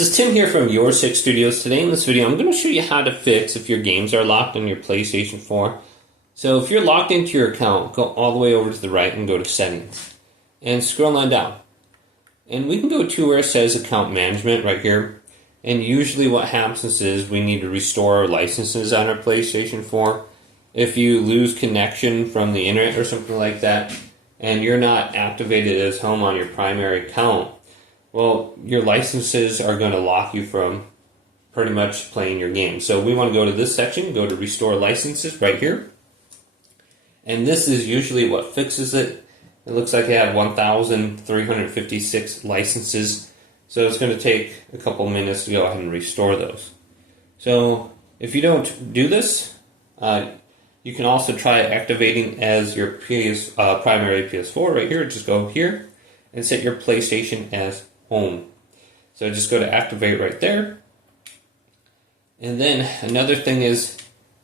this is Tim here from Your Six Studios. Today in this video I'm going to show you how to fix if your games are locked on your PlayStation 4. So if you're logged into your account, go all the way over to the right and go to Settings. And scroll on down. And we can go to where it says Account Management right here. And usually what happens is we need to restore our licenses on our PlayStation 4. If you lose connection from the internet or something like that, and you're not activated as home on your primary account, well, your licenses are going to lock you from pretty much playing your game. So we want to go to this section, go to Restore Licenses right here. And this is usually what fixes it. It looks like I have 1,356 licenses. So it's going to take a couple minutes to go ahead and restore those. So if you don't do this, you can also try activating as your primary PS4 right here. Just go here and set your PlayStation as home. So just go to Activate right there. And then another thing is,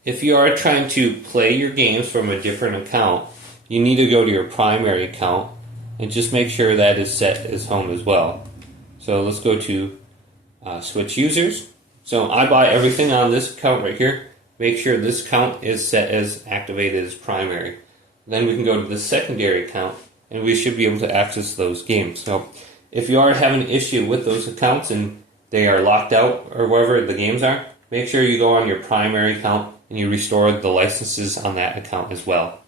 if you are trying to play your games from a different account, you need to go to your primary account and just make sure that is set as home as well. So let's go to Switch Users. So I buy everything on this account right here. Make sure this account is set as activated as primary. Then we can go to the secondary account and we should be able to access those games. So if you are having an issue with those accounts and they are locked out or wherever the games are, make sure you go on your primary account and you restore the licenses on that account as well.